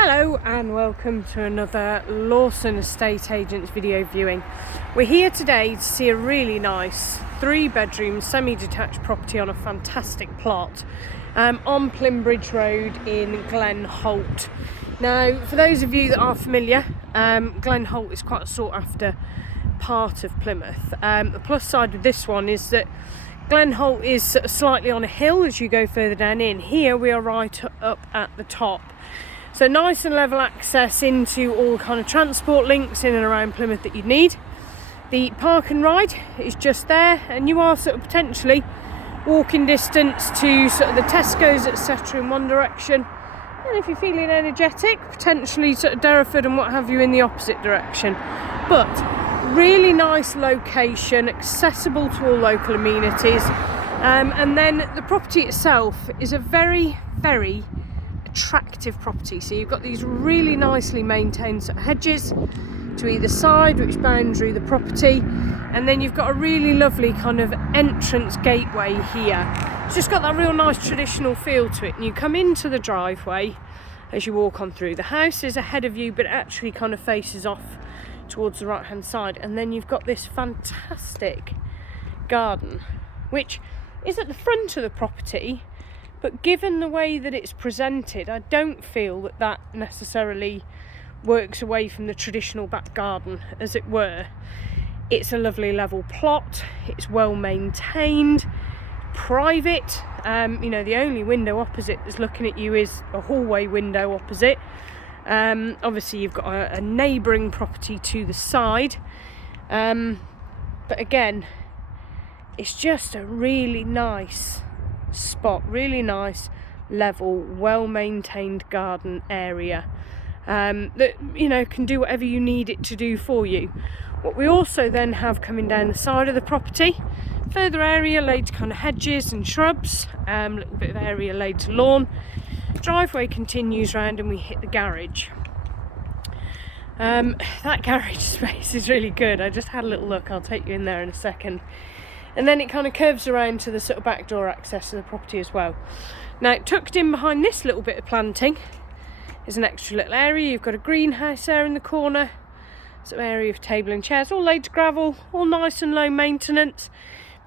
Hello and welcome to another Lawson Estate Agents video viewing. We're here today to see a really nice 3-bedroom semi-detached property on a fantastic plot on Plymbridge Road in Glen Holt. Now, for those of you that are familiar, Glen Holt is quite a sought after part of Plymouth. The plus side with this one is that Glen Holt is slightly on a hill as you go further down in. Here we are right up at the top. So nice and level access into all kind of transport links in and around Plymouth that you need. The park and ride is just there, and you are sort of potentially walking distance to sort of the Tesco's, etc. in one direction. And if you're feeling energetic, potentially sort of Derriford and what have you in the opposite direction. But really nice location, accessible to all local amenities. And then the property itself is a very, very attractive property. So you've got these really nicely maintained sort of hedges to either side which boundary the property, and then you've got a really lovely kind of entrance gateway here. It's just got that real nice traditional feel to it, and you come into the driveway as you walk on through. The house is ahead of you but it actually kind of faces off towards the right hand side, and then you've got this fantastic garden which is at the front of the property. But given the way that it's presented, I don't feel that that necessarily works away from the traditional back garden, as it were. It's a lovely level plot, it's well maintained, private. The only window opposite that's looking at you is a hallway window opposite. Obviously you've got a neighbouring property to the side. But again, it's just a really nice spot, really nice level, well maintained garden area that can do whatever you need it to do for you. What we also then have coming down the side of the property, further area laid to kind of hedges and shrubs, a little bit of area laid to lawn. Driveway continues round and we hit the garage. That garage space is really good. I just had a little look, I'll take you in there in a second. And then it kind of curves around to the sort of back door access to the property as well. Now, tucked in behind this little bit of planting is an extra little area. You've got a greenhouse there in the corner, some area of table and chairs, all laid to gravel, all nice and low maintenance.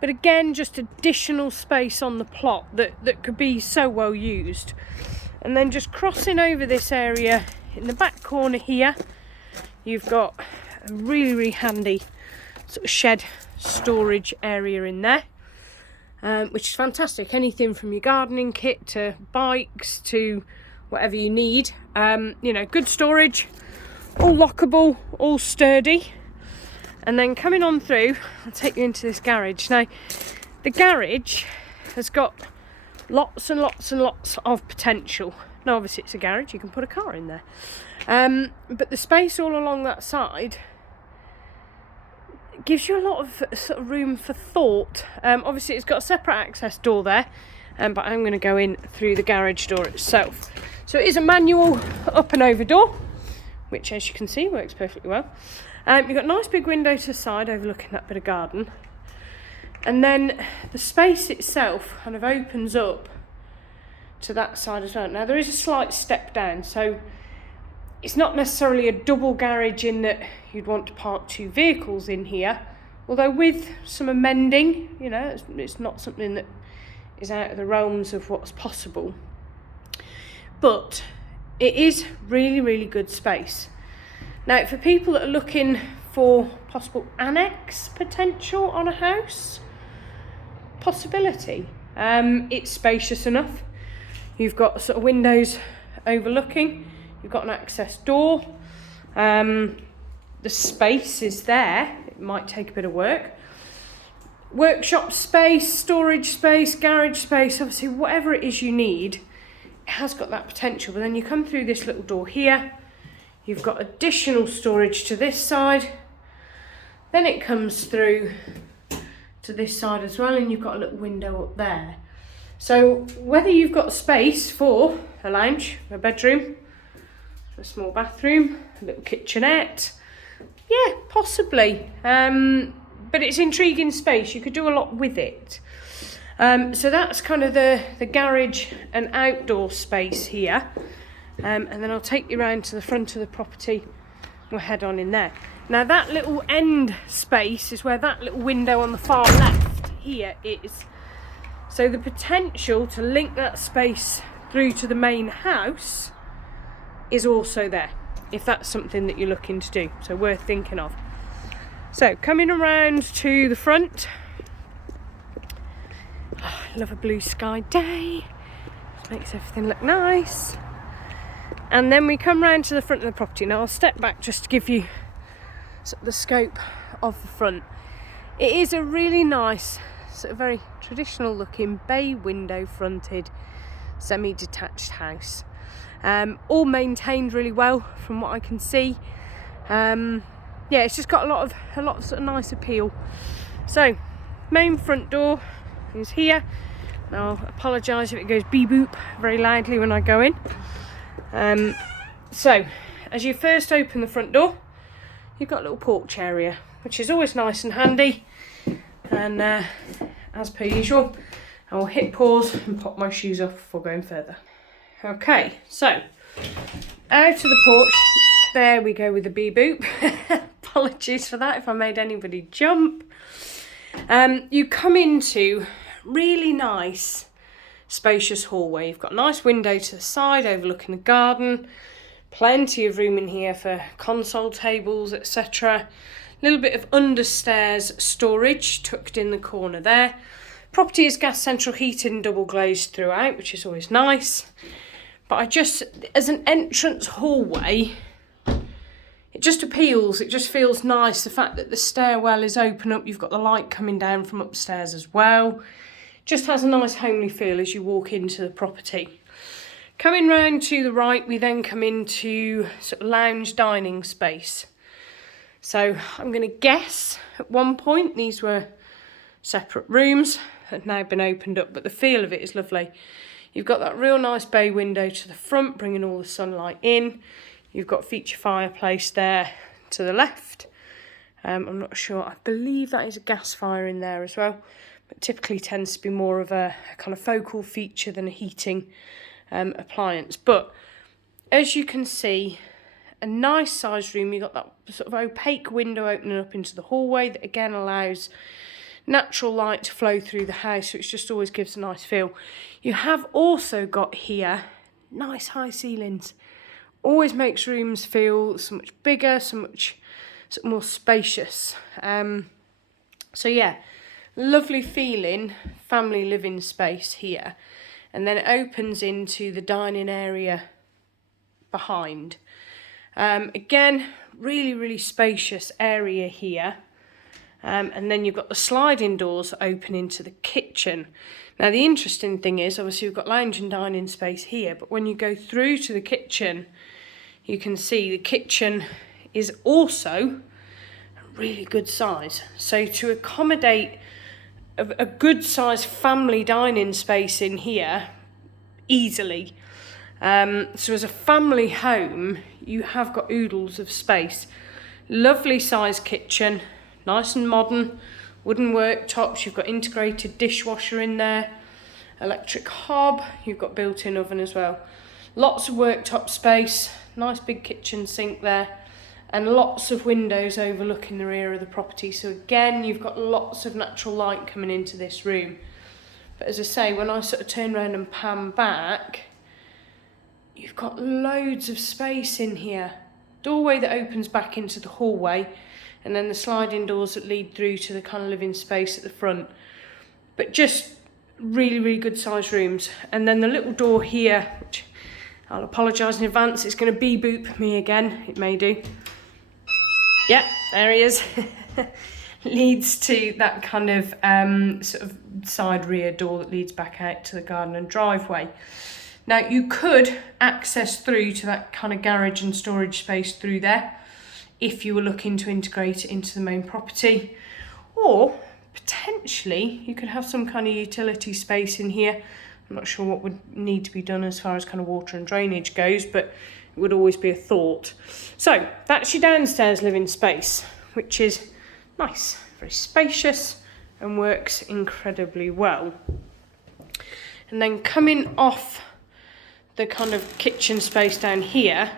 But again, just additional space on the plot that could be so well used. And then just crossing over this area in the back corner here, you've got a really, really handy sort of shed storage area in there, which is fantastic. Anything from your gardening kit to bikes to whatever you need. Good storage, all lockable, all sturdy. And then coming on through, I'll take you into this garage. Now, the garage has got lots and lots and lots of potential. Now, obviously it's a garage, you can put a car in there. But the space all along that side gives you a lot of sort of room for thought. Obviously it's got a separate access door there, but I'm going to go in through the garage door itself. So it is a manual up and over door, which as you can see works perfectly well. You've got a nice big window to the side overlooking that bit of garden, and then the space itself kind of opens up to that side as well. Now there is a slight step down, so it's not necessarily a double garage in that you'd want to park 2 vehicles in here, although with some amending, it's not something that is out of the realms of what's possible. But it is really, really good space. Now, for people that are looking for possible annex potential on a house, possibility, it's spacious enough. You've got sort of windows overlooking. You've got an access door. The space is there. It might take a bit of work. Workshop space, storage space, garage space, obviously whatever it is you need, it has got that potential. But then you come through this little door here. You've got additional storage to this side. Then it comes through to this side as well, and you've got a little window up there. So whether you've got space for a lounge, a bedroom, a small bathroom, a little kitchenette, yeah, possibly. But it's intriguing space. You could do a lot with it. So that's kind of the garage and outdoor space here. And then I'll take you around to the front of the property. We'll head on in there. Now that little end space is where that little window on the far left here is. So the potential to link that space through to the main house is also there, if that's something that you're looking to do. So worth thinking of. So coming around to the front. Oh, I love a blue sky day. Just makes everything look nice. And then we come round to the front of the property. Now I'll step back just to give you the scope of the front. It is a really nice, sort of very traditional looking bay window fronted semi-detached house. All maintained really well from what I can see. Yeah, it's just got a lot of sort of nice appeal. So main front door is here. Now I'll apologise if it goes beep boop very loudly when I go in. So as you first open the front door, you've got a little porch area, which is always nice and handy. And as per usual, I will hit pause and pop my shoes off before going further. Okay, so out of the porch, there we go with the beep boop. Apologies for that if I made anybody jump. You come into really nice spacious hallway. You've got a nice window to the side overlooking the garden, plenty of room in here for console tables, etc. A little bit of understairs storage tucked in the corner there. Property is gas central heated and double glazed throughout, which is always nice. But as an entrance hallway, it just appeals. It just feels nice. The fact that the stairwell is open up, you've got the light coming down from upstairs as well. Just has a nice homely feel as you walk into the property. Coming round to the right, we then come into sort of lounge dining space. So I'm going to guess at one point these were separate rooms, have now been opened up, but the feel of it is lovely. You've got that real nice bay window to the front, bringing all the sunlight in. You've got feature fireplace there to the left. I'm not sure, I believe that is a gas fire in there as well, but typically tends to be more of a kind of focal feature than a heating appliance. But as you can see, a nice sized room. You've got that sort of opaque window opening up into the hallway that again allows natural light to flow through the house, which just always gives a nice feel. You have also got here nice high ceilings. Always makes rooms feel so much bigger, so much sort of more spacious. So yeah, lovely feeling family living space here. And then it opens into the dining area behind. Again, really spacious area here. And then you've got the sliding doors that open into the kitchen. Now the interesting thing is, obviously you've got lounge and dining space here, but when you go through to the kitchen, you can see the kitchen is also a really good size. So to accommodate a good sized family dining space in here easily. So as a family home, you have got oodles of space. Lovely sized kitchen, nice and modern, wooden worktops. You've got integrated dishwasher in there, electric hob. You've got built-in oven as well. Lots of worktop space, nice big kitchen sink there, and lots of windows overlooking the rear of the property. So again, you've got lots of natural light coming into this room. But as I say, when I sort of turn around and pan back, you've got loads of space in here. Doorway that opens back into the hallway, and then the sliding doors that lead through to the kind of living space at the front. But just really good sized rooms. And then the little door here, which I'll apologise in advance, it's going to boop me again, it may do. Yep, there he is. Leads to that kind of sort of side rear door that leads back out to the garden and driveway. Now you could access through to that kind of garage and storage space through there if you were looking to integrate it into the main property, or potentially you could have some kind of utility space in here. I'm not sure what would need to be done as far as kind of water and drainage goes, but it would always be a thought. So that's your downstairs living space, which is nice, very spacious and works incredibly well. And then coming off the kind of kitchen space down here,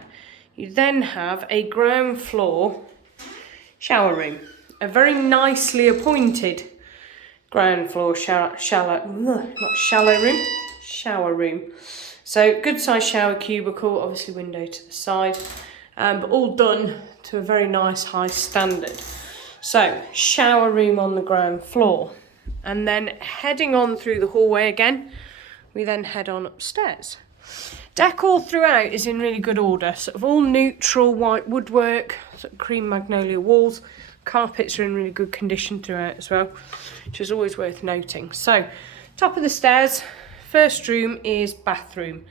you then have a ground floor shower room. A very nicely appointed ground floor shower room. So good size shower cubicle, obviously window to the side, but all done to a very nice high standard. So shower room on the ground floor, and then heading on through the hallway again, we then head on upstairs. Decor throughout is in really good order, sort of all neutral white woodwork, sort of cream magnolia walls. Carpets are in really good condition throughout as well, which is always worth noting. So, top of the stairs, first room is bathroom.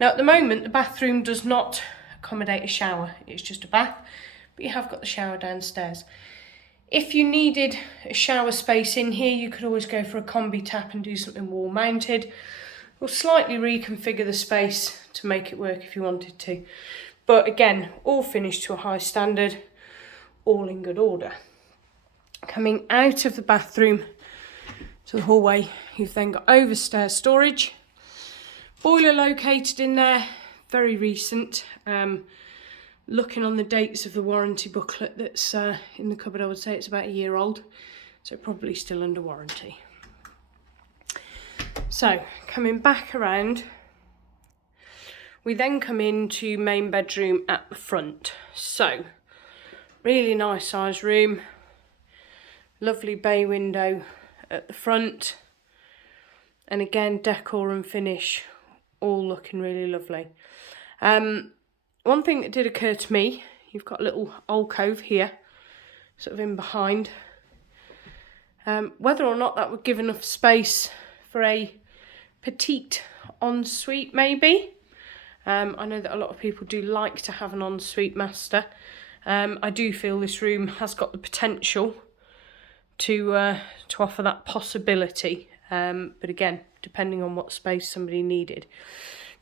Now at the moment, the bathroom does not accommodate a shower, it's just a bath, but you have got the shower downstairs. If you needed a shower space in here, you could always go for a combi tap and do something wall mounted, or slightly reconfigure the space to make it work if you wanted to. But again, all finished to a high standard, all in good order. Coming out of the bathroom to the hallway, you've then got overstairs storage. Boiler located in there, very recent. Looking on the dates of the warranty booklet that's in the cupboard, I would say it's about a year old, so probably still under warranty. So, coming back around, we then come into main bedroom at the front. So, really nice size room, lovely bay window at the front, and again decor and finish all looking really lovely. One thing that did occur to me, you've got a little alcove here, sort of in behind. Whether or not that would give enough space for a petite ensuite maybe. I know that a lot of people do like to have an ensuite master. I do feel this room has got the potential to offer that possibility, but again, depending on what space somebody needed.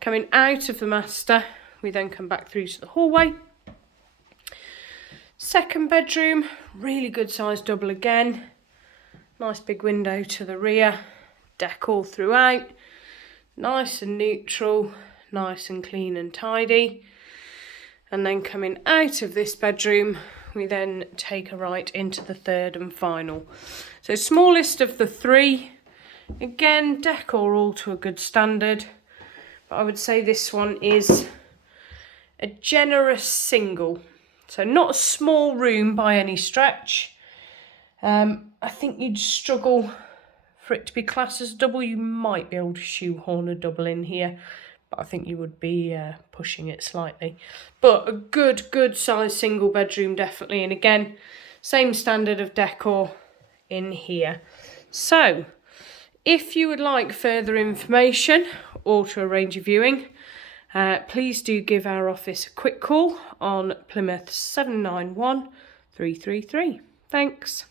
Coming out of the master, we then come back through to the hallway. Second bedroom, really good size double again. Nice big window to the rear, decor throughout, nice and neutral, nice and clean and tidy. And then coming out of this bedroom, we then take a right into the third and final. So smallest of the three, again decor all to a good standard, but I would say this one is a generous single. So not a small room by any stretch. I think you'd struggle for it to be classed as a double. You might be able to shoehorn a double in here, but I think you would be pushing it slightly. But a good size single bedroom definitely. And again, same standard of decor in here. So if you would like further information or to arrange a viewing, please do give our office a quick call on Plymouth 791 333. Thanks.